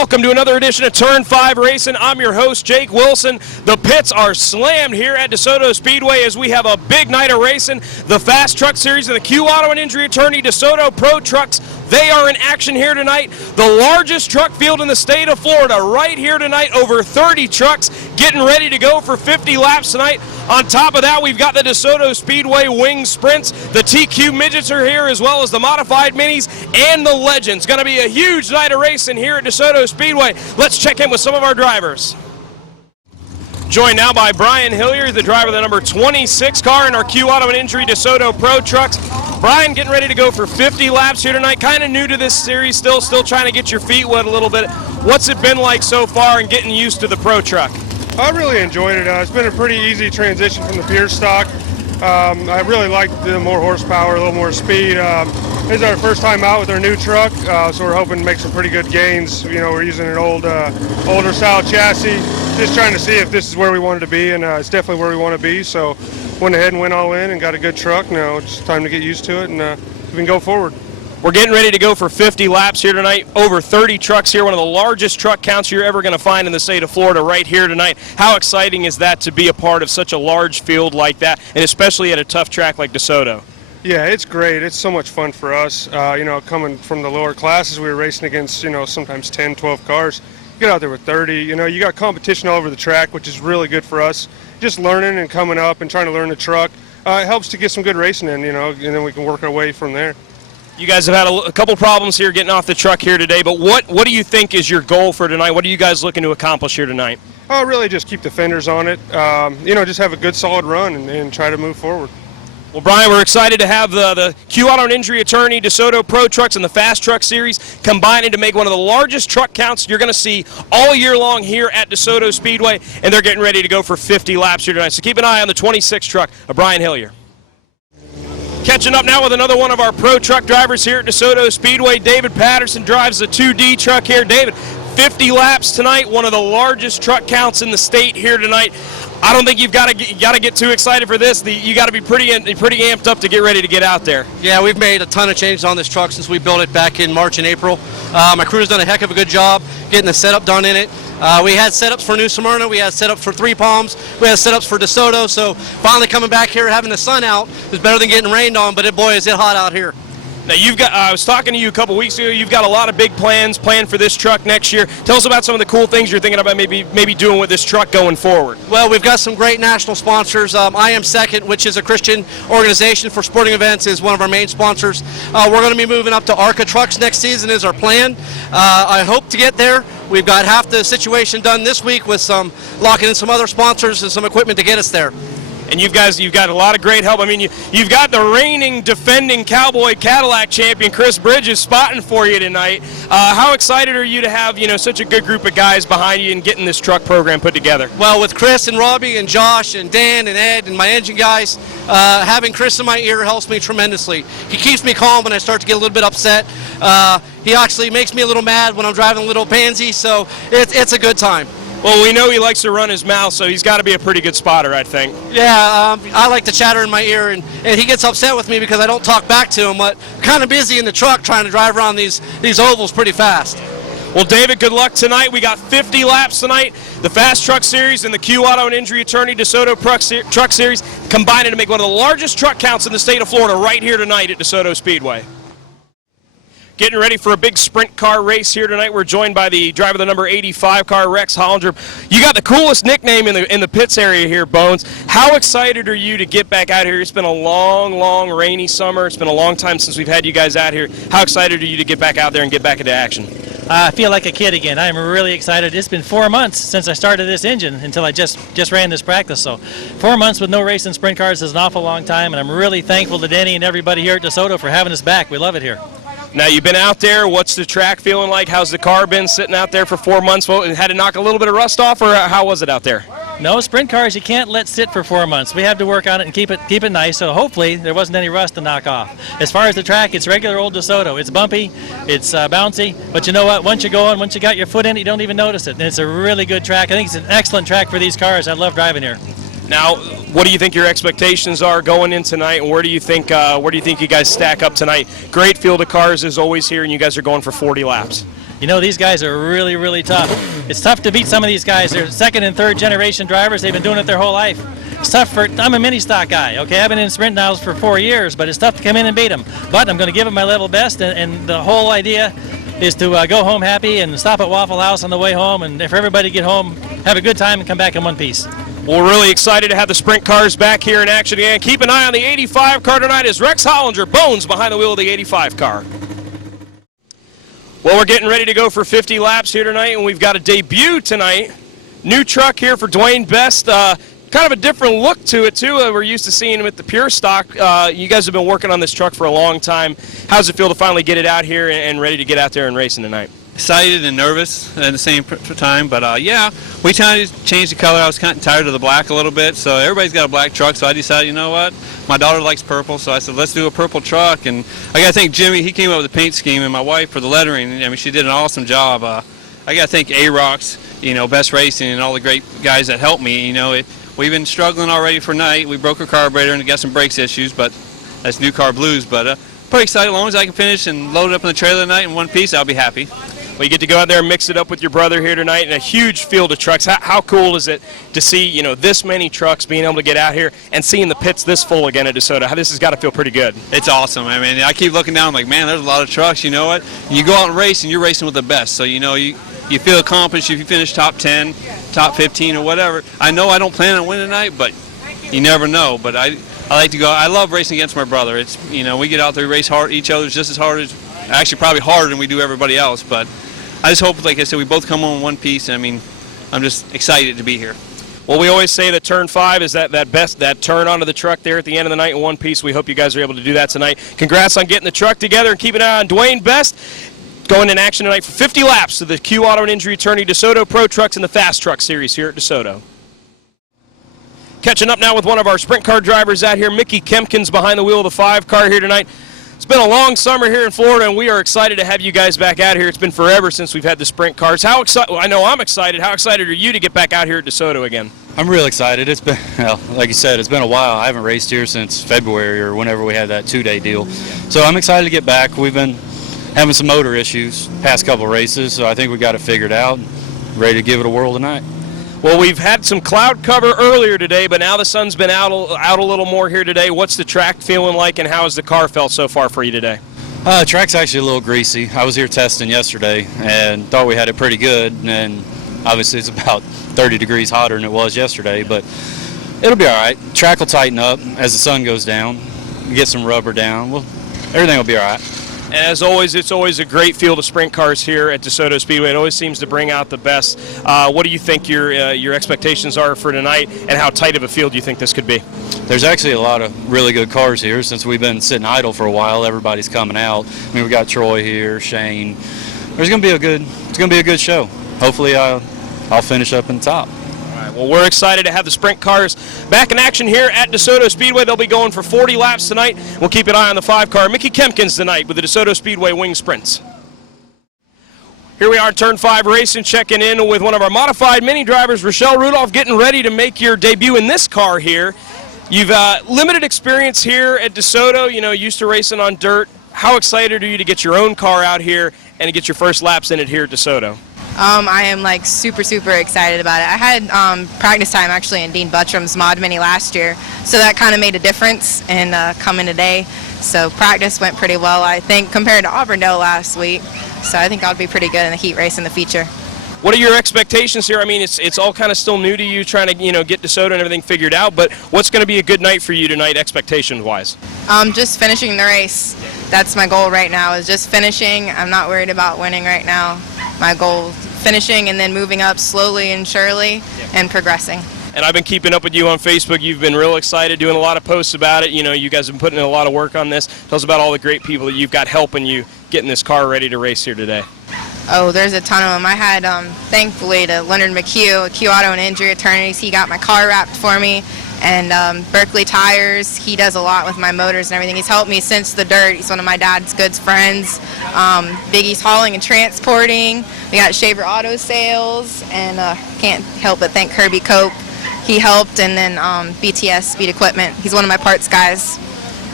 Welcome to another edition of Turn 5 Racing. I'm your host, Jake Wilson. The pits are slammed here at Desoto Speedway as we have a big night of racing. The Fast Truck Series and the Q Auto and Injury Attorney Desoto Pro Trucks, they are in action here tonight. The largest truck field in the state of Florida right here tonight. Over 30 trucks getting ready to go for 50 laps tonight. On top of that, we've got the Desoto Speedway Wing Sprints. The TQ Midgets are here, as well as the Modified Minis and the Legends. Going to be a huge night of racing here at Desoto Speedway. Let's check in with some of our drivers. Joined now by Brian Hilliard, the driver of the number 26 car in our Q Auto and Injury Desoto Pro Trucks. Brian, getting ready to go for 50 laps here tonight. Kind of new to this series, still trying to get your feet wet a little bit. What's it been like so far and getting used to the Pro Truck? I really enjoyed it. It's been a pretty easy transition from the pure stock. I really like the more horsepower, a little more speed. This is our first time out with our new truck, so we're hoping to make some pretty good gains. You know, we're using an older style chassis, just trying to see if this is where we wanted to be, and it's definitely where we want to be. So went ahead and went all in and got a good truck. Now it's time to get used to it, and we can go forward. We're getting ready to go for 50 laps here tonight. Over 30 trucks here, one of the largest truck counts you're ever going to find in the state of Florida right here tonight. How exciting is that to be a part of such a large field like that, and especially at a tough track like DeSoto? Yeah, it's great. It's so much fun for us. You know, coming from the lower classes, we were racing against, you know, sometimes 10, 12 cars. You get out there with 30. You know, you got competition all over the track, which is really good for us. Just learning and coming up and trying to learn the truck. It helps to get some good racing in, you know, and then we can work our way from there. You guys have had a couple problems here getting off the truck here today, but what do you think is your goal for tonight? What are you guys looking to accomplish here tonight? Really just keep the fenders on it. You know, just have a good solid run and try to move forward. Well, Brian, we're excited to have the Q Auto and Injury Attorney Desoto Pro Trucks and the Fast Truck Series combining to make one of the largest truck counts you're going to see all year long here at Desoto Speedway, and they're getting ready to go for 50 laps here tonight. So keep an eye on the 26 truck of Brian Hilliard. Catching up now with another one of our pro truck drivers here at Desoto Speedway. David Patterson drives the 2D truck here. David, 50 laps tonight, one of the largest truck counts in the state here tonight. I don't think you've got to get too excited for this. You got to be pretty amped up to get ready to get out there. Yeah, we've made a ton of changes on this truck since we built it back in March and April. My crew's done a heck of a good job getting the setup done in it. We had setups for New Smyrna, we had setups for Three Palms, we had setups for DeSoto, so finally coming back here having the sun out is better than getting rained on, but boy is it hot out here. Now I was talking to you a couple weeks ago, you've got a lot of big plans planned for this truck next year. Tell us about some of the cool things you're thinking about maybe doing with this truck going forward. Well, we've got some great national sponsors. I Am Second, which is a Christian organization for sporting events, is one of our main sponsors. We're going to be moving up to ARCA Trucks next season is our plan. I hope to get there. We've got half the situation done this week with some locking in some other sponsors and some equipment to get us there. And you've got a lot of great help. I mean, you've got the reigning, defending Cowboy Cadillac champion, Chris Bridges, spotting for you tonight. How excited are you to have, you know, such a good group of guys behind you and getting this truck program put together? Well, with Chris and Robbie and Josh and Dan and Ed and my engine guys, having Chris in my ear helps me tremendously. He keeps me calm when I start to get a little bit upset. He actually makes me a little mad when I'm driving a little pansy, so it's a good time. Well, we know he likes to run his mouth, so he's got to be a pretty good spotter, I think. Yeah, I like to chatter in my ear, and he gets upset with me because I don't talk back to him, but I'm kind of busy in the truck trying to drive around these ovals pretty fast. Well, David, good luck tonight. We got 50 laps tonight. The Fast Truck Series and the Q Auto and Injury Attorney DeSoto Truck Series combining to make one of the largest truck counts in the state of Florida right here tonight at DeSoto Speedway. Getting ready for a big sprint car race here tonight. We're joined by the driver of the number 85 car, Rex Hollendrup. You got the coolest nickname in the pits area here, Bones. How excited are you to get back out here? It's been a long rainy summer. It's been a long time since we've had you guys out here. How excited are you to get back out there and get back into action? I feel like a kid again. I'm really excited. It's been 4 months since I started this engine until I just ran this practice. So 4 months with no racing sprint cars is an awful long time, and I'm really thankful to Denny and everybody here at DeSoto for having us back. We love it here. Now, you've been out there. What's the track feeling like? How's the car been sitting out there for 4 months? Well, had to knock a little bit of rust off, or how was it out there? No, sprint cars you can't let sit for 4 months. We have to work on it and keep it nice, so hopefully there wasn't any rust to knock off. As far as the track, it's regular old DeSoto. It's bumpy, it's bouncy, but you know what? Once you go on, once you got your foot in it, you don't even notice it. And it's a really good track. I think it's an excellent track for these cars. I love driving here. Now, what do you think your expectations are going in tonight, and where do you think you guys stack up tonight? Great field of cars as always here, and you guys are going for 40 laps. You know, these guys are really, really tough. It's tough to beat some of these guys. They're second and third generation drivers. They've been doing it their whole life. It's tough I'm a mini stock guy, okay? I've been in sprint now for 4 years, but it's tough to come in and beat them. But I'm going to give them my level best, and the whole idea is to go home happy and stop at Waffle House on the way home, and for everybody to get home, have a good time and come back in one piece. Well, we're really excited to have the sprint cars back here in action again. Keep an eye on the 85 car tonight as Rex Hollinger bones behind the wheel of the 85 car. Well, we're getting ready to go for 50 laps here tonight, and we've got a debut tonight. New truck here for Dwayne Best. Kind of a different look to it, too. We're used to seeing him at the Pure Stock. You guys have been working on this truck for a long time. How does it feel to finally get it out here and ready to get out there and racing tonight? Excited and nervous at the same time, but yeah, we kind of changed the color. I was kind of tired of the black a little bit, so everybody's got a black truck, so I decided, you know what, my daughter likes purple, so I said, let's do a purple truck. And I got to thank Jimmy. He came up with the paint scheme, and my wife for the lettering. I mean, she did an awesome job. I got to thank A-Rocks, you know, Best Racing, and all the great guys that helped me. You know, we've been struggling already for night. We broke our carburetor and got some brakes issues, but that's new car blues. But pretty excited. As long as I can finish and load it up in the trailer tonight in one piece, I'll be happy. Well, you get to go out there and mix it up with your brother here tonight in a huge field of trucks. How cool is it to see, you know, this many trucks being able to get out here and seeing the pits this full again at DeSoto? This has got to feel pretty good. It's awesome. I mean, I keep looking down, I'm like, man, there's a lot of trucks. You know what? You go out and race, and you're racing with the best. So, you know, you feel accomplished if you finish top 10, top 15, or whatever. I know I don't plan on winning tonight, but you never know. But I like to go. I love racing against my brother. It's, you know, we get out there, race hard, each other just as hard as, actually probably harder than we do everybody else. But I just hope, like I said, we both come home in one piece. I mean, I'm just excited to be here. Well, we always say that turn 5 is that turn onto the truck there at the end of the night in one piece. We hope you guys are able to do that tonight. Congrats on getting the truck together, and keep an eye on Dwayne Best going in action tonight for 50 laps to the Q Auto and Injury Attorney DeSoto Pro Trucks in the Fast Truck Series here at DeSoto. Catching up now with one of our sprint car drivers out here, Mickey Kempkins behind the wheel of the 5 car here tonight. It's been a long summer here in Florida, and we are excited to have you guys back out here. It's been forever since we've had the sprint cars. How excited? Well, I know I'm excited. How excited are you to get back out here at DeSoto again? I'm real excited. It's been, well, like you said, it's been a while. I haven't raced here since February or whenever we had that 2-day deal. So I'm excited to get back. We've been having some motor issues past couple races, so I think we got it figured out. Ready to give it a whirl tonight. Well, we've had some cloud cover earlier today, but now the sun's been out a little more here today. What's the track feeling like, and how has the car felt so far for you today? Track's actually a little greasy. I was here testing yesterday and thought we had it pretty good, and obviously it's about 30 degrees hotter than it was yesterday, but it'll be all right. Track will tighten up as the sun goes down. Get some rubber down. Well, everything will be all right. And as always, it's always a great field of sprint cars here at DeSoto Speedway. It always seems to bring out the best. What do you think your expectations are for tonight, and how tight of a field do you think this could be? There's actually a lot of really good cars here. Since we've been sitting idle for a while, everybody's coming out. I mean, we got Troy here, Shane. It's going to be a good show. Hopefully I'll finish up in the top. Well, we're excited to have the sprint cars back in action here at DeSoto Speedway. They'll be going for 40 laps tonight. We'll keep an eye on the 5 car. Mickey Kempkins tonight with the DeSoto Speedway Wing Sprints. Here we are, Turn 5 Racing, checking in with one of our modified mini drivers, Rochelle Rudolph, getting ready to make your debut in this car here. You've limited experience here at DeSoto, you know, used to racing on dirt. How excited are you to get your own car out here and to get your first laps in it here at DeSoto? I am like super excited about it. I had practice time actually in Dean Buttram's Mod Mini last year, so that kind of made a difference in coming today. So practice went pretty well, I think, compared to Auburndale last week. So I think I'll be pretty good in the heat race in the future. What are your expectations here? I mean, it's all kind of still new to you, trying to get DeSoto and everything figured out. But what's going to be a good night for you tonight, expectation-wise? Just finishing the race. That's my goal right now. Is just finishing. I'm not worried about winning right now. My goal, finishing and then moving up slowly and surely and progressing. And I've been keeping up with you on Facebook. You've been real excited, doing a lot of posts about it. You know, you guys have been putting in a lot of work on this. Tell us about all the great people that you've got helping you getting this car ready to race here today. Oh, there's a ton of them. I had, thankfully, to Leonard McHugh, Q Auto and Injury Attorneys. He got my car wrapped for me. And Berkeley Tires, he does a lot with my motors and everything. He's helped me since the dirt. He's one of my dad's good friends. Biggie's Hauling and Transporting. We got Shaver Auto Sales, and can't help but thank Kirby Cope. He helped, and then BTS Speed Equipment. He's one of my parts guys.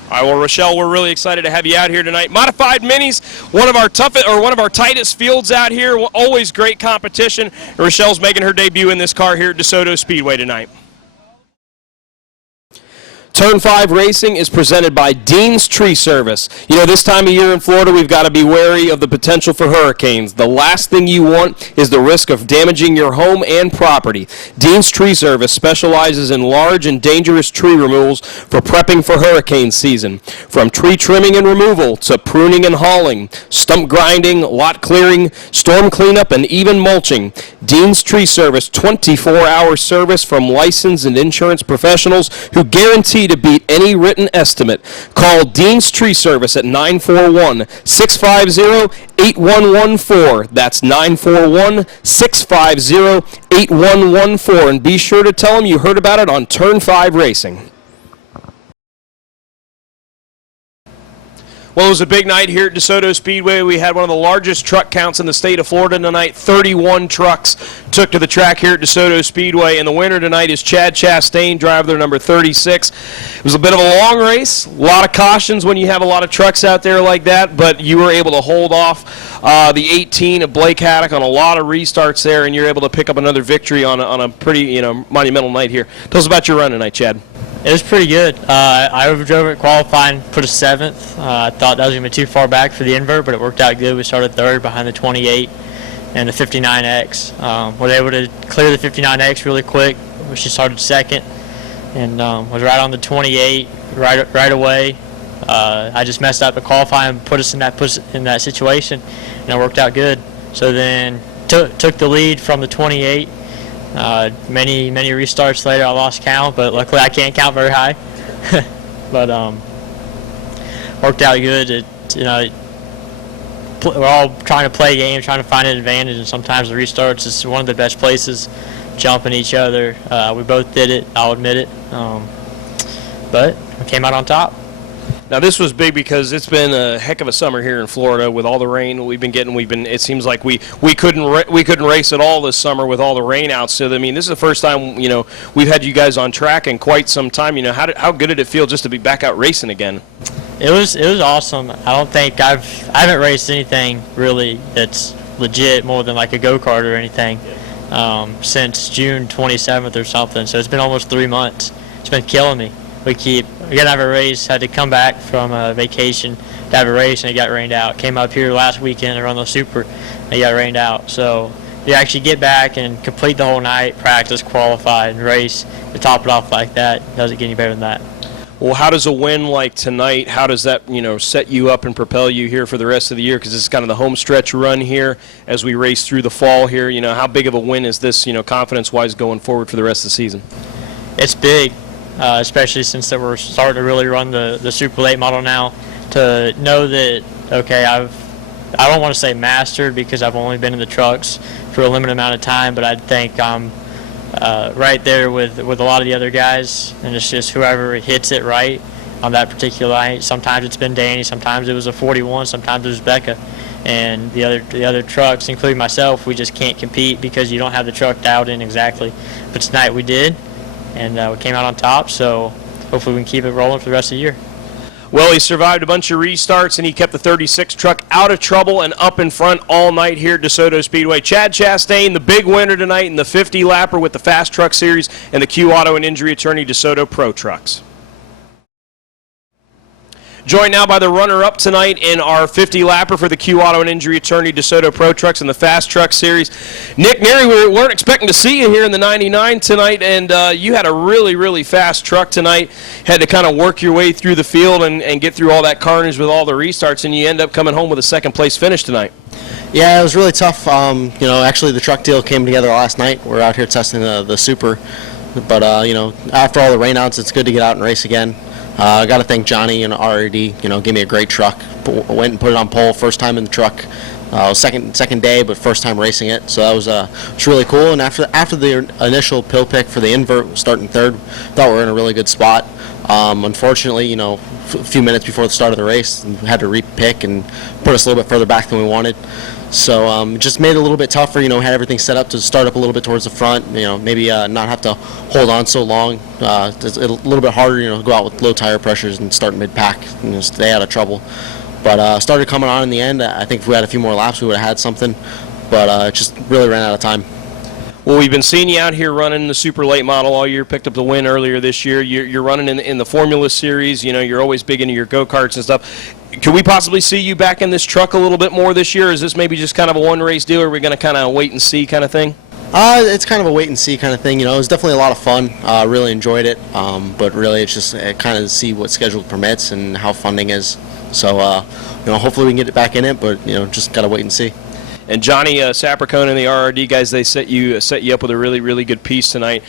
All right, well, Rochelle, we're really excited to have you out here tonight. Modified Minis, one of our tightest fields out here. Always great competition. Rochelle's making her debut in this car here at Desoto Speedway tonight. Turn 5 Racing is presented by Dean's Tree Service. You know, this time of year in Florida, we've got to be wary of the potential for hurricanes. The last thing you want is the risk of damaging your home and property. Dean's Tree Service specializes in large and dangerous tree removals for prepping for hurricane season. From tree trimming and removal to pruning and hauling, stump grinding, lot clearing, storm cleanup, and even mulching. Dean's Tree Service, 24-hour service from licensed and insurance professionals who guarantee to beat any written estimate. Call Dean's Tree Service at 941-650-8114. That's 941-650-8114. And be sure to tell them you heard about it on Turn 5 Racing. Well, it was a big night here at Desoto Speedway. We had one of the largest truck counts in the state of Florida tonight. 31 trucks took to the track here at Desoto Speedway, and the winner tonight is Chad Chastain, driver number 36. It was a bit of a long race, a lot of cautions when you have a lot of trucks out there like that, but you were able to hold off the 18 of Blake Haddock on a lot of restarts there, and you're able to pick up another victory on a pretty monumental night here. Tell us about your run tonight, Chad. It was pretty good. I overdrove it qualifying, put a 7th. I thought that was going to be too far back for the invert, but it worked out good. We started 3rd behind the 28 and the 59X. Was able to clear the 59X really quick. She started 2nd and was right on the 28 right away. I just messed up at qualifying and put us in that situation, and it worked out good. So then took the lead from the 28. Many restarts later, I lost count, but luckily I can't count very high. But worked out good. We're all trying to play games, trying to find an advantage, and sometimes the restarts is one of the best places, jumping each other. We both did it, I'll admit it. But we came out on top. Now this was big because it's been a heck of a summer here in Florida with all the rain we've been getting. It seems like we couldn't race at all this summer with all the rain out. So I mean, this is the first time we've had you guys on track in quite some time. How good did it feel just to be back out racing again? It was awesome. I don't think I haven't raced anything really that's legit more than like a go-kart or anything since June 27th or something. So it's been almost 3 months. It's been killing me. We got to have a race, had to come back from a vacation to have a race, and it got rained out. Came up here last weekend to run the Super, and it got rained out. So you actually get back and complete the whole night, practice, qualify, and race, to top it off like that, doesn't get any better than that. Well, how does a win like tonight, how does that set you up and propel you here for the rest of the year? Because this is kind of the home stretch run here as we race through the fall here. How big of a win is this, confidence-wise going forward for the rest of the season? It's big. Especially since that we're starting to really run the Super Late model now, to know that, okay, I don't want to say mastered because I've only been in the trucks for a limited amount of time, but I think I'm right there with a lot of the other guys, and it's just whoever hits it right on that particular night. Sometimes it's been Danny, sometimes it was a 41, sometimes it was Becca, and the other trucks, including myself, we just can't compete because you don't have the truck dialed in exactly. But tonight we did. And we came out on top, so hopefully we can keep it rolling for the rest of the year. Well, he survived a bunch of restarts, and he kept the 36 truck out of trouble and up in front all night here at DeSoto Speedway. Chad Chastain, the big winner tonight in the 50-lapper with the Fast Truck Series and the Q Auto and Injury Attorney DeSoto Pro Trucks. Joined now by the runner-up tonight in our 50-lapper for the Q Auto and Injury Attorney DeSoto Pro Trucks and the Fast Truck Series. Nick Neary, we weren't expecting to see you here in the 99 tonight, and you had a really, really fast truck tonight. Had to kind of work your way through the field and get through all that carnage with all the restarts, and you end up coming home with a second-place finish tonight. Yeah, it was really tough. Actually the truck deal came together last night. We're out here testing the Super, but after all the rainouts, it's good to get out and race again. I got to thank Johnny and RRD. Gave me a great truck. Went and put it on pole. First time in the truck second day, but first time racing it. So that was it's really cool. And after the initial pill pick for the invert, starting third, thought we were in a really good spot. Unfortunately, a few minutes before the start of the race, we had to re-pick and put us a little bit further back than we wanted. So it just made it a little bit tougher. Had everything set up to start up a little bit towards the front. Maybe not have to hold on so long. It's a little bit harder. Go out with low tire pressures and start mid-pack and stay out of trouble. But started coming on in the end. I think if we had a few more laps, we would have had something. But just really ran out of time. Well, we've been seeing you out here running the super late model all year. Picked up the win earlier this year. You're running in the Formula Series. You're always big into your go-karts and stuff. Can we possibly see you back in this truck a little bit more this year? Is this maybe just kind of a one-race deal, or are we going to kind of wait and see kind of thing? It's kind of a wait and see kind of thing. It was definitely a lot of fun. Really enjoyed it. But really, it's just kind of see what schedule permits and how funding is. So, hopefully we can get it back in it. But just gotta wait and see. And Johnny Sapricone and the RRD guys, they set you up with a really, really good piece tonight.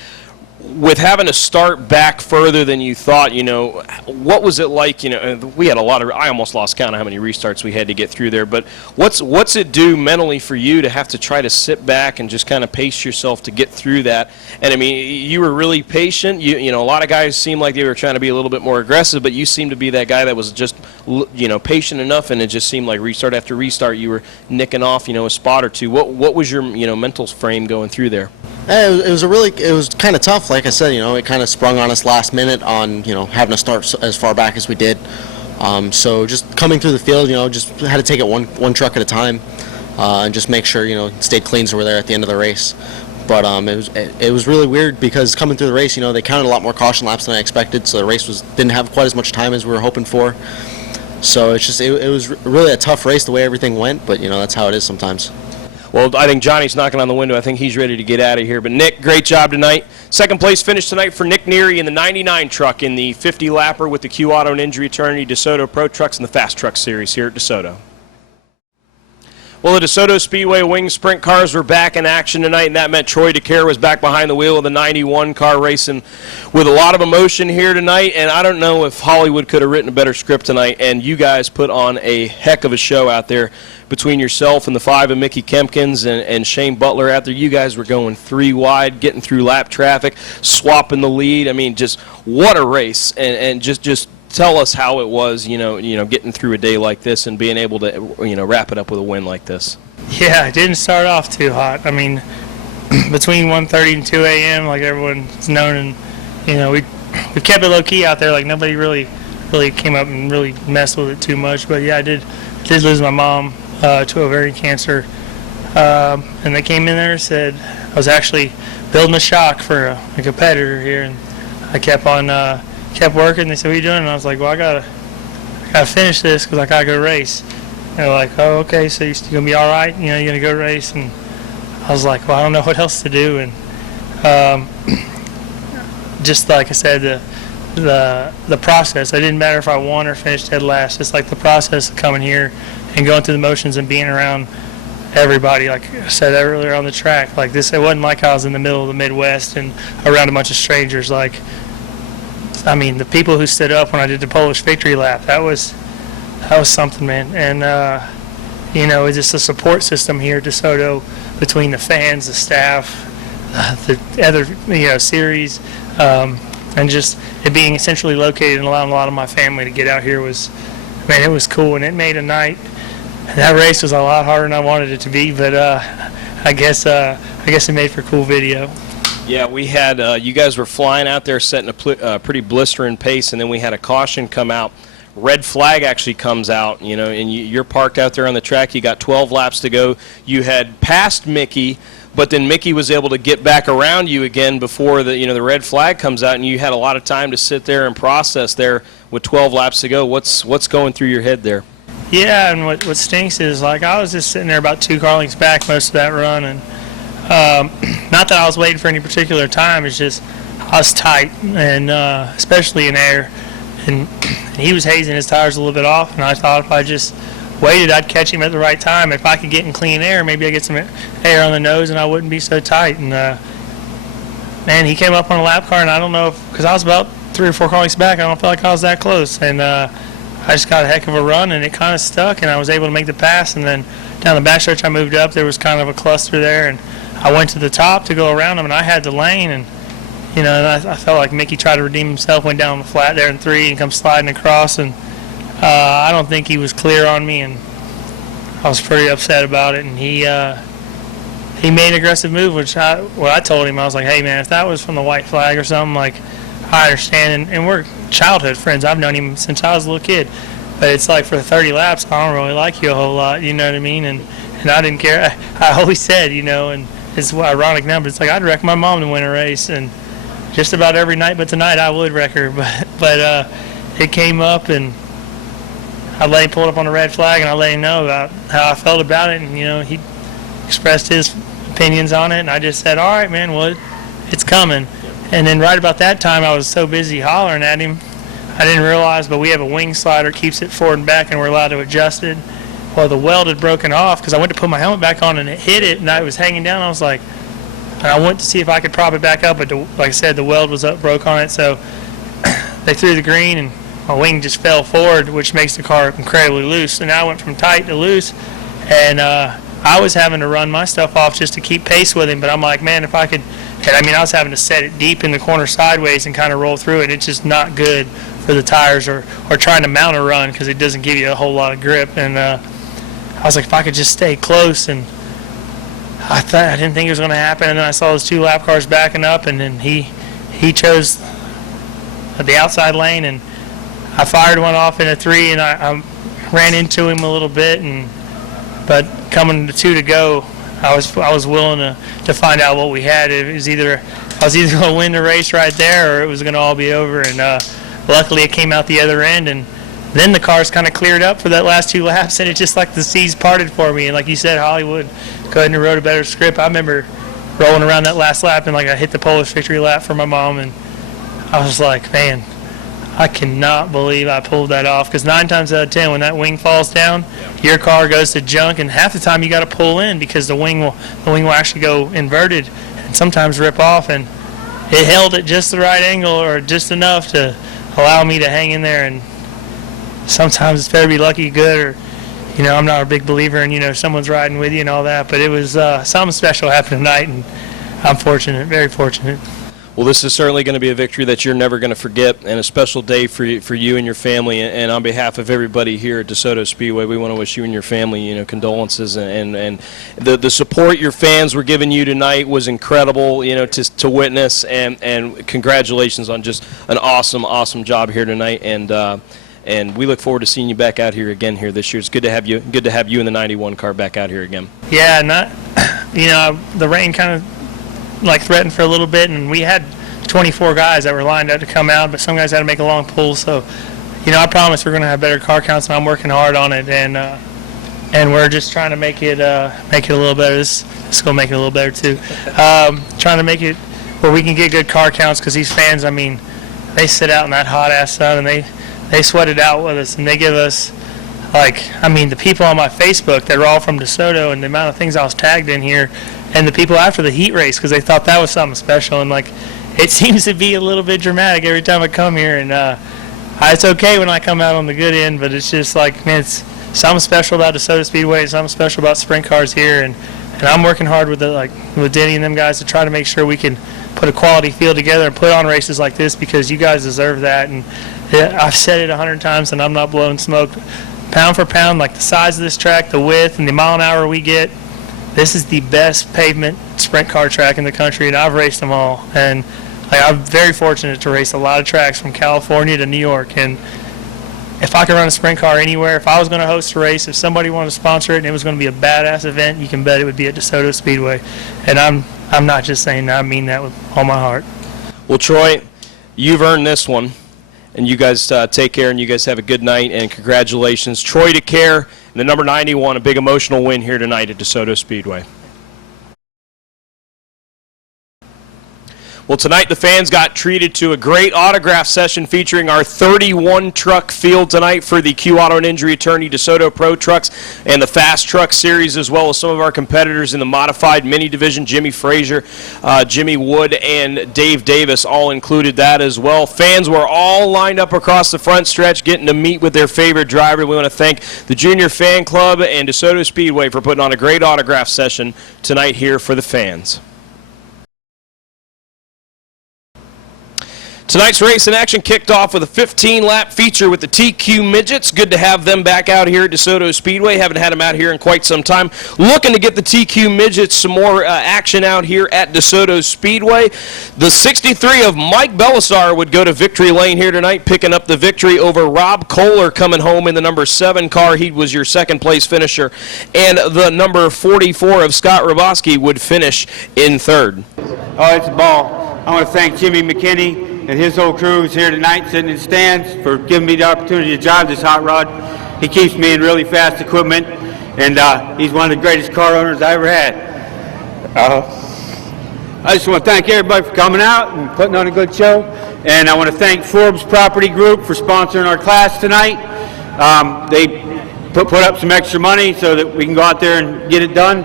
With having to start back further than you thought, what was it like? We had I almost lost count of how many restarts we had to get through there. But what's it do mentally for you to have to try to sit back and just kind of pace yourself to get through that? And I mean, you were really patient. A lot of guys seemed like they were trying to be a little bit more aggressive, but you seemed to be that guy that was just, patient enough, and it just seemed like restart after restart, you were nicking off, a spot or two. What was your, mental frame going through there? It was kind of tough. Like I said, it kind of sprung on us last minute on, having to start as far back as we did. So just coming through the field, just had to take it one truck at a time and just make sure, stayed clean so we're there at the end of the race. But it was really weird because coming through the race, they counted a lot more caution laps than I expected, so the race didn't have quite as much time as we were hoping for. So it was really a tough race the way everything went, but that's how it is sometimes. Well, I think Johnny's knocking on the window. I think he's ready to get out of here. But, Nick, great job tonight. Second place finish tonight for Nick Neary in the 99 truck in the 50-lapper with the Q Auto and Injury Attorney DeSoto Pro Trucks in the Fast Truck Series here at DeSoto. Well, the DeSoto Speedway wing sprint cars were back in action tonight, and that meant Troy DeCare was back behind the wheel of the 91 car racing with a lot of emotion here tonight. And I don't know if Hollywood could have written a better script tonight, and you guys put on a heck of a show out there between yourself and the 5 of Mickey Kempkins and Shane Butler out there. You guys were going 3 wide, getting through lap traffic, swapping the lead. I mean, just what a race, and just tell us how it was, getting through a day like this and being able to, wrap it up with a win like this. Yeah, it didn't start off too hot. I mean, between 1:30 and 2 a.m., like everyone's known, and we kept it low key out there. Like nobody really came up and really messed with it too much. But yeah, I did lose my mom to ovarian cancer, and they came in there and said I was actually building a shock for a competitor here, and I kept working. They said, "What are you doing?" And I was like, "Well, I gotta finish this because I gotta go race." And they're like, "Oh, okay, so you're gonna be all right? You're gonna go race?" And I was like, "Well, I don't know what else to do." And just like I said, the process. It didn't matter if I won or finished dead last. It's like the process of coming here and going through the motions and being around everybody. Like I said earlier on the track, like this, it wasn't like I was in the middle of the Midwest and around a bunch of strangers. Like, I mean, the people who stood up when I did the Polish victory lap, that was something, man. And it's just a support system here at DeSoto between the fans, the staff, the other series, and just it being essentially located and allowing a lot of my family to get out here was, man, it was cool. And it made a night. That race was a lot harder than I wanted it to be, but I guess it made for a cool video. Yeah, we had you guys were flying out there, setting a pretty blistering pace, and then we had a caution come out. Red flag actually comes out, and you're parked out there on the track. You got 12 laps to go. You had passed Mickey, but then Mickey was able to get back around you again before the red flag comes out, and you had a lot of time to sit there and process there with 12 laps to go. What's going through your head there? Yeah, and what stinks is, like, I was just sitting there about 2 car lengths back most of that run, and not that I was waiting for any particular time. It's just I was tight, and especially in air, and he was hazing his tires a little bit off, and I thought if I just waited, I'd catch him at the right time. If I could get in clean air, maybe I'd get some air on the nose, and I wouldn't be so tight. And man, he came up on a lap car, and I don't know because I was about 3 or 4 car lengths back. I don't feel like I was that close, and I I just got a heck of a run, and it kind of stuck, and I was able to make the pass. And then down the backstretch I moved up, there was kind of a cluster there, and I went to the top to go around them, and I had the lane, and and I felt like Mickey tried to redeem himself, went down the flat there in 3 and come sliding across, and I don't think he was clear on me, and I was pretty upset about it. And he made an aggressive move, which I told him, I was like, hey man, if that was from the white flag or something, like, I understand, and we're childhood friends. I've known him since I was a little kid, but it's like for the 30 laps, I don't really like you a whole lot, you know what I mean? And I didn't care. I always said, and it's ironic now, but it's like I'd wreck my mom to win a race, and just about every night but tonight I would wreck her. But it came up, and I let him pull up on the red flag, and I let him know about how I felt about it, and he expressed his opinions on it, and I just said, all right, man, well, it's coming. And then right about that time, I was so busy hollering at him, I didn't realize, but we have a wing slider, keeps it forward and back, and we're allowed to adjust it. Well, the weld had broken off because I went to put my helmet back on, and it hit it, and I was hanging down. I was like, and I went to see if I could prop it back up, but like I said, the weld was broke on it, so they threw the green, and my wing just fell forward, which makes the car incredibly loose. And now I went from tight to loose, and I was having to run my stuff off just to keep pace with him, but I'm like, man, if I could, and I was having to set it deep in the corner sideways and kind of roll through it. It's just not good for the tires or trying to mount a run because it doesn't give you a whole lot of grip. And I was like, if I could just stay close, and I didn't think it was going to happen. And then I saw those 2 lap cars backing up, and then he chose the outside lane, and I fired one off in a 3, and I ran into him a little bit, but coming to 2 to go, I was willing to find out what we had. I was either going to win the race right there, or it was going to all be over. And luckily, it came out the other end, and then the cars kind of cleared up for that last 2 laps, and it just like the seas parted for me. And like you said, Hollywood couldn't have wrote a better script. I remember rolling around that last lap, and like I hit the Polish victory lap for my mom, and I was like, man, I cannot believe I pulled that off, because 9 times out of 10, when that wing falls down, your car goes to junk, and half the time you got to pull in because the wing will actually go inverted and sometimes rip off. And it held at just the right angle, or just enough to allow me to hang in there. And sometimes it's better to be lucky, good, or I'm not a big believer in someone's riding with you and all that. But it was something special happened tonight, and I'm fortunate, very fortunate. Well, this is certainly going to be a victory that you're never going to forget, and a special day for you and your family. And on behalf of everybody here at Desoto Speedway, we want to wish you and your family, condolences. And the support your fans were giving you tonight was incredible, to witness. And congratulations on just an awesome job here tonight. And we look forward to seeing you back out here again here this year. It's good to have you in the 91 car back out here again. Yeah, the rain kind of threatened for a little bit, and we had 24 guys that were lined up to come out, but some guys had to make a long pull. So, I promise we're going to have better car counts, and I'm working hard on it, and we're just trying to make it a little better. This is going to make it a little better too. Trying to make it where we can get good car counts, because these fans, they sit out in that hot ass sun, and they sweat it out with us, and they give us the people on my Facebook that are all from DeSoto, and the amount of things I was tagged in here, and the people after the heat race, because they thought that was something special. And it seems to be a little bit dramatic every time I come here, and it's okay when I come out on the good end, but it's just man, it's something special about DeSoto Speedway, something special about sprint cars here, and I'm working hard with with Denny and them guys to try to make sure we can put a quality field together and put on races like this, because you guys deserve that. And I've said it 100 times, and I'm not blowing smoke. Pound for pound, the size of this track, the width, and the mile an hour we get, this is the best pavement sprint car track in the country, and I've raced them all. And I'm very fortunate to race a lot of tracks from California to New York. And if I could run a sprint car anywhere, if I was going to host a race, if somebody wanted to sponsor it and it was going to be a badass event, you can bet it would be at DeSoto Speedway. And I'm not just saying that, I mean that with all my heart. Well, Troy, you've earned this one. And you guys take care, and you guys have a good night, and congratulations. Troy DeCare, the number 91, a big emotional win here tonight at DeSoto Speedway. Well, tonight the fans got treated to a great autograph session featuring our 31 truck field tonight for the Q Auto and Injury Attorney DeSoto Pro Trucks and the Fast Truck Series, as well as some of our competitors in the modified mini division. Jimmy Frazier, Jimmy Wood, and Dave Davis all included that as well. Fans were all lined up across the front stretch getting to meet with their favorite driver. We want to thank the Junior Fan Club and DeSoto Speedway for putting on a great autograph session tonight here for the fans. Tonight's race in action kicked off with a 15-lap feature with the TQ Midgets. Good to have them back out here at DeSoto Speedway. Haven't had them out here in quite some time. Looking to get the TQ Midgets some more action out here at DeSoto Speedway. The 63 of Mike Belisar would go to victory lane here tonight, picking up the victory over Rob Kohler coming home in the number 7 car. He was your second-place finisher. And the number 44 of Scott Roboski would finish in third. Oh, it's a ball. I want to thank Jimmy McKinney and his whole crew is here tonight sitting in stands for giving me the opportunity to drive this hot rod. He keeps me in really fast equipment, and he's one of the greatest car owners I ever had. I just want to thank everybody for coming out and putting on a good show, and I want to thank Forbes Property Group for sponsoring our class tonight. They put up some extra money so that we can go out there and get it done,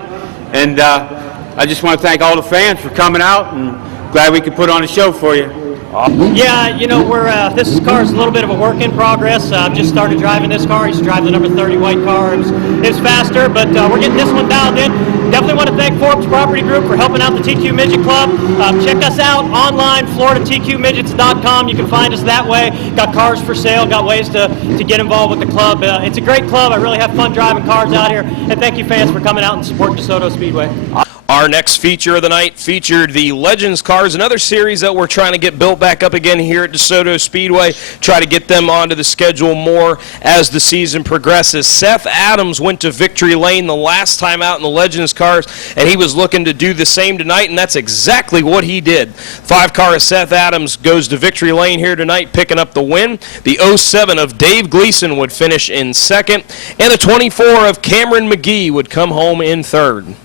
and I just want to thank all the fans for coming out, and glad we could put on a show for you. Yeah, you know, this car's a little bit of a work in progress. I've just started driving this car. I used to drive the number 30 white car. It's faster, but we're getting this one dialed in. Definitely want to thank Forbes Property Group for helping out the TQ Midget Club. Check us out online, FloridaTQMidgets.com. You can find us that way. Got cars for sale, got ways to get involved with the club. It's a great club. I really have fun driving cars out here. And thank you, fans, for coming out and supporting DeSoto Speedway. Our next feature of the night featured the Legends cars, another series that we're trying to get built back up again here at DeSoto Speedway, try to get them onto the schedule more as the season progresses. Seth Adams went to victory lane the last time out in the Legends cars, and he was looking to do the same tonight, and that's exactly what he did. 5-car of Seth Adams goes to victory lane here tonight, picking up the win. The 07 of Dave Gleason would finish in second, and the 24 of Cameron McGee would come home in third.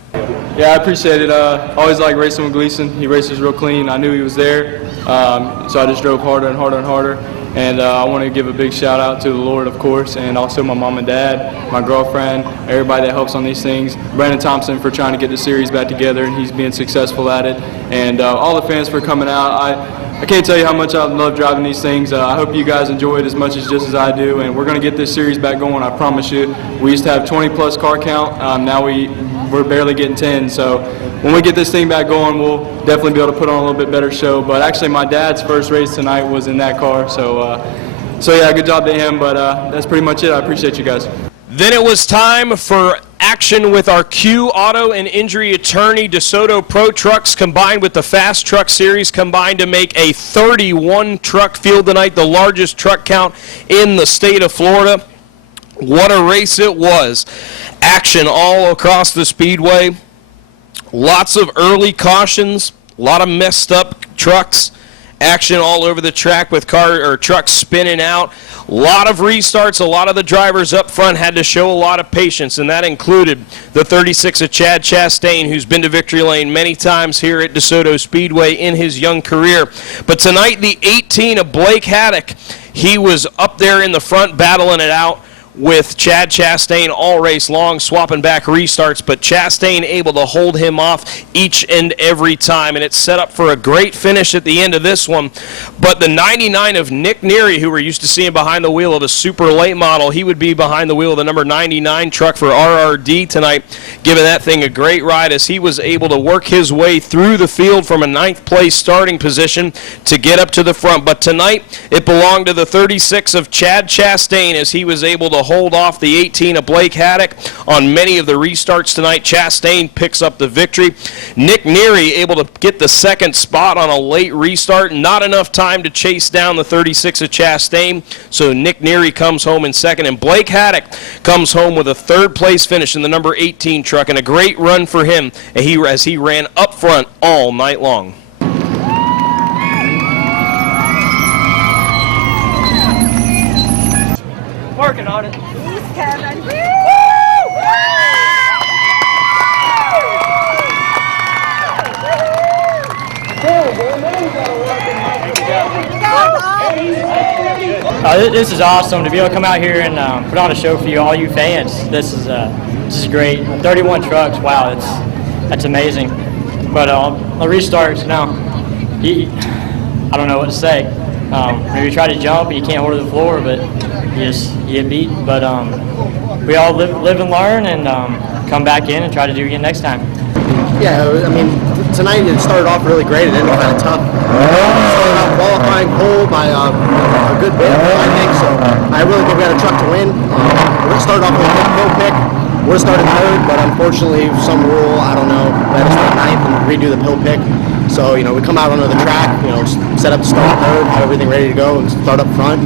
Yeah, I appreciate it. Always like racing with Gleason. He races real clean. I knew he was there, so I just drove harder and harder and harder. And I want to give a big shout out to the Lord, of course, and also my mom and dad, my girlfriend, everybody that helps on these things. Brandon Thompson for trying to get the series back together, and he's being successful at it. And all the fans for coming out. I can't tell you how much I love driving these things. I hope you guys enjoy it as much as I do, and we're going to get this series back going, I promise you. We used to have 20-plus car count. Now we're barely getting 10, so when we get this thing back going, we'll definitely be able to put on a little bit better show. But actually, my dad's first race tonight was in that car, so yeah, good job to him, but that's pretty much it. I appreciate you guys. Then it was time for action with our Q Auto and Injury Attorney DeSoto Pro Trucks combined with the Fast Truck Series combined to make a 31 truck field tonight, the largest truck count in the state of Florida. What a race it was. Action all across the speedway. Lots of early cautions, a lot of messed up trucks. Action all over the track with trucks spinning out. A lot of restarts. A lot of the drivers up front had to show a lot of patience, and that included the 36 of Chad Chastain, who's been to victory lane many times here at DeSoto Speedway in his young career. But tonight, the 18 of Blake Haddock, he was up there in the front battling it out with Chad Chastain all race long, swapping back restarts, but Chastain able to hold him off each and every time, and it's set up for a great finish at the end of this one. But the 99 of Nick Neary, who we're used to seeing behind the wheel of a super late model, he would be behind the wheel of the number 99 truck for RRD tonight, giving that thing a great ride as he was able to work his way through the field from a 9th place starting position to get up to the front. But tonight, it belonged to the 36 of Chad Chastain as he was able to hold off the 18 of Blake Haddock on many of the restarts tonight. Chastain picks up the victory. Nick Neary able to get the second spot on a late restart. Not enough time to chase down the 36 of Chastain, so Nick Neary comes home in second, and Blake Haddock comes home with a 3rd place finish in the number 18 truck, and a great run for him as he ran up front all night long. Working on it. Kevin. Woo! Woo! This is awesome to be able to come out here and put on a show for you, all you fans. This is great. 31 trucks, wow, that's amazing. But the restarts, I don't know what to say. Maybe try to jump, you can't hold the floor, but you get beat. But we all live and learn, and come back in and try to do it again next time. Yeah, I mean, tonight it started off really great. It ended kind of tough. Started off qualifying pole by a good bit, I think. So I really think we had a truck to win. We started off with a good pole pick. We're starting third, but unfortunately, some rule, I don't know, we had to start ninth and redo the pill pick. So, we come out onto the track, set up to start third, have everything ready to go, and start up front.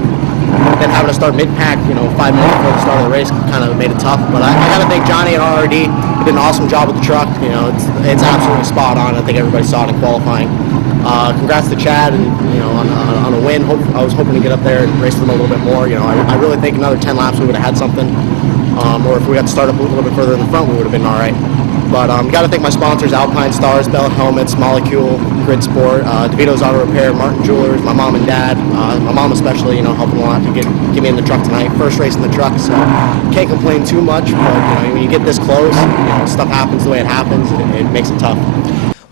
Then having to start mid-pack, 5 minutes before the start of the race kind of made it tough. But I got to thank Johnny and RRD. He did an awesome job with the truck. It's absolutely spot on. I think everybody saw it in qualifying. Congrats to Chad and on a win. I was hoping to get up there and race with him a little bit more. I really think another 10 laps we would have had something. Or if we got to start up a little bit further in the front, we would have been all right. But got to thank my sponsors: Alpine Stars, Bell Helmets, Molecule, Grid Sport, DeVito's Auto Repair, Martin Jewelers, my mom and dad, my mom especially, helping a lot to get me in the truck tonight. First race in the truck, so can't complain too much. But when you get this close, stuff happens the way it happens. It makes it tough.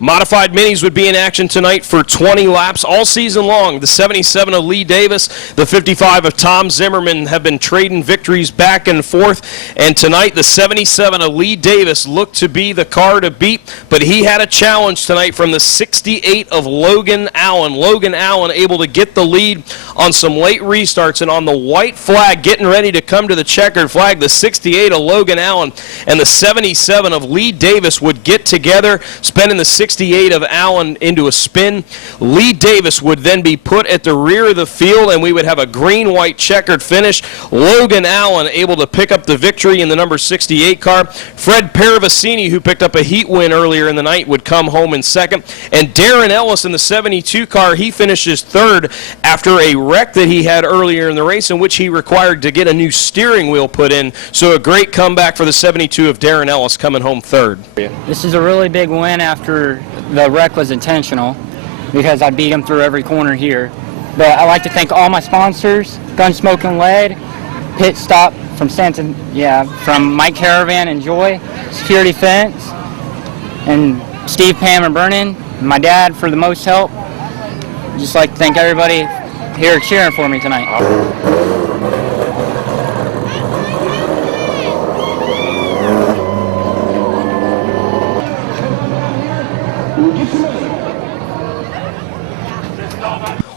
Modified Minis would be in action tonight for 20 laps all season long. The 77 of Lee Davis, the 55 of Tom Zimmerman have been trading victories back and forth. And tonight, the 77 of Lee Davis looked to be the car to beat, but he had a challenge tonight from the 68 of Logan Allen. Logan Allen able to get the lead on some late restarts, and on the white flag, getting ready to come to the checkered flag, the 68 of Logan Allen and the 77 of Lee Davis would get together, spending the 68 of Allen into a spin. Lee Davis would then be put at the rear of the field, and we would have a green-white checkered finish. Logan Allen able to pick up the victory in the number 68 car. Fred Paravicini, who picked up a heat win earlier in the night, would come home in second. And Darren Ellis in the 72 car, he finishes third after a wreck that he had earlier in the race in which he required to get a new steering wheel put in. So a great comeback for the 72 of Darren Ellis coming home third. This is a really big win after the wreck was intentional, because I beat him through every corner here. But I'd like to thank all my sponsors: Gunsmoke and Lead, Pit Stop from from Mike Caravan and Joy, Security Fence, and Steve, Pam, and Vernon, and my dad for the most help. Just like to thank everybody here cheering for me tonight.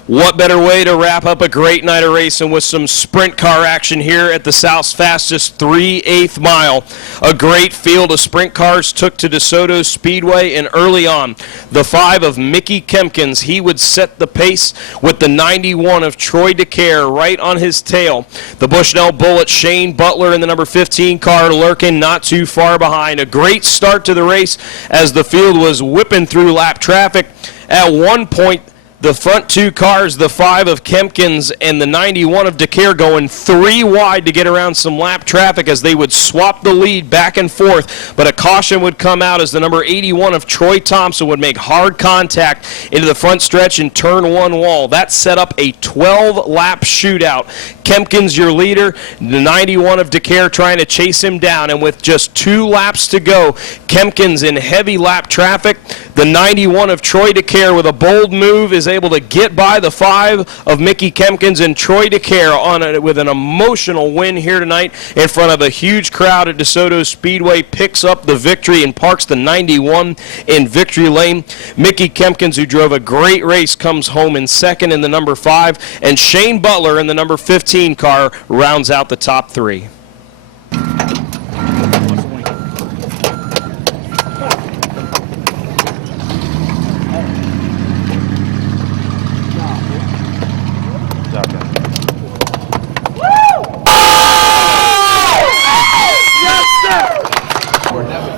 What better way to wrap up a great night of racing with some sprint car action here at the South's fastest 3/8 mile. A great field of sprint cars took to Desoto Speedway, and early on, the 5 of Mickey Kempkins, he would set the pace with the 91 of Troy DeCare right on his tail. The Bushnell Bullet, Shane Butler in the number 15 car lurking not too far behind. A great start to the race as the field was whipping through lap traffic. At one point, the front two cars, the 5 of Kempkins and the 91 of DeCare, going 3 wide to get around some lap traffic as they would swap the lead back and forth. But a caution would come out as the number 81 of Troy Thompson would make hard contact into the front stretch and turn 1 wall. That set up a 12-lap shootout. Kempkins, your leader, the 91 of DeCare trying to chase him down. And with just 2 laps to go, Kempkins in heavy lap traffic. The 91 of Troy DeCare with a bold move is able to get by the 5 of Mickey Kempkins, and Troy DeCare with an emotional win here tonight in front of a huge crowd at DeSoto Speedway picks up the victory and parks the 91 in victory lane. Mickey Kempkins, who drove a great race, comes home in second in the number 5, and Shane Butler in the number 15 car rounds out the top 3.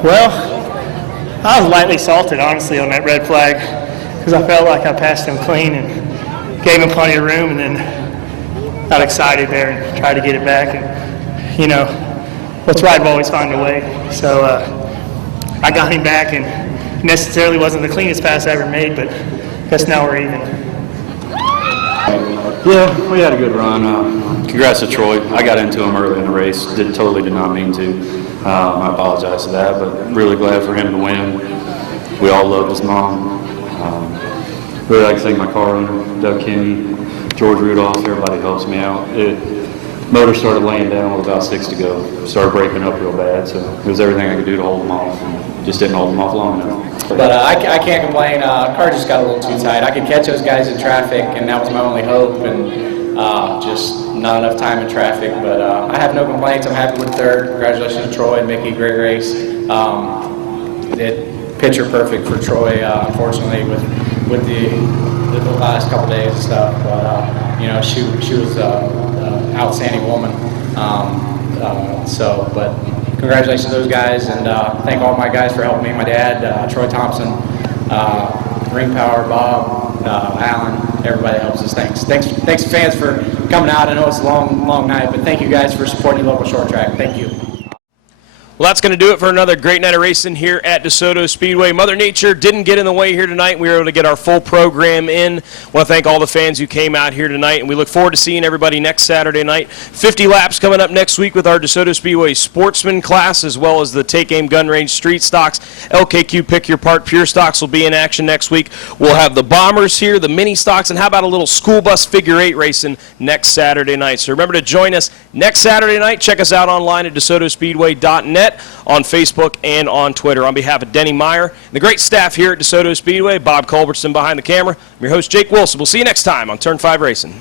Well, I was lightly salted, honestly, on that red flag, because I felt like I passed him clean and gave him plenty of room, and then got excited there and tried to get it back. And, what's right will always find a way. So I got him back, and necessarily wasn't the cleanest pass I ever made, but I guess now we're even. Yeah, we had a good run. Congrats to Troy. I got into him early in the race. Totally did not mean to. I apologize for that, but really glad for him to win. We all love his mom. Really like to thank my car owner, Doug Kinney, George Rudolph. Everybody helps me out. Motor started laying down with about 6 to go. Started breaking up real bad, so it was everything I could do to hold them off. Just didn't hold them off long enough. But I can't complain. Car just got a little too tight. I could catch those guys in traffic, and that was my only hope. And just not enough time in traffic. But I have no complaints. I'm happy with third. Congratulations to Troy and Mickey. Great race. Picture perfect for Troy. Unfortunately, with the last couple days and stuff. But you know, she was an outstanding woman. But congratulations to those guys, and thank all my guys for helping me. My dad, Troy Thompson, Ring Power, Bob, Alan, everybody helps us. Thanks fans for coming out. I know it's a long night, but thank you guys for supporting your local short track. Thank you. Well, that's going to do it for another great night of racing here at DeSoto Speedway. Mother Nature didn't get in the way here tonight. We were able to get our full program in. I want to thank all the fans who came out here tonight, and we look forward to seeing everybody next Saturday night. 50 laps coming up next week with our DeSoto Speedway Sportsman class, as well as the Take Aim Gun Range Street Stocks. LKQ Pick Your Part Pure Stocks will be in action next week. We'll have the Bombers here, the Mini Stocks, and how about a little school bus figure 8 racing next Saturday night. So remember to join us next Saturday night. Check us out online at DeSotoSpeedway.net, on Facebook and on Twitter. On behalf of Denny Meyer and the great staff here at DeSoto Speedway, Bob Culbertson behind the camera, I'm your host, Jake Wilson. We'll see you next time on Turn 5 Racing.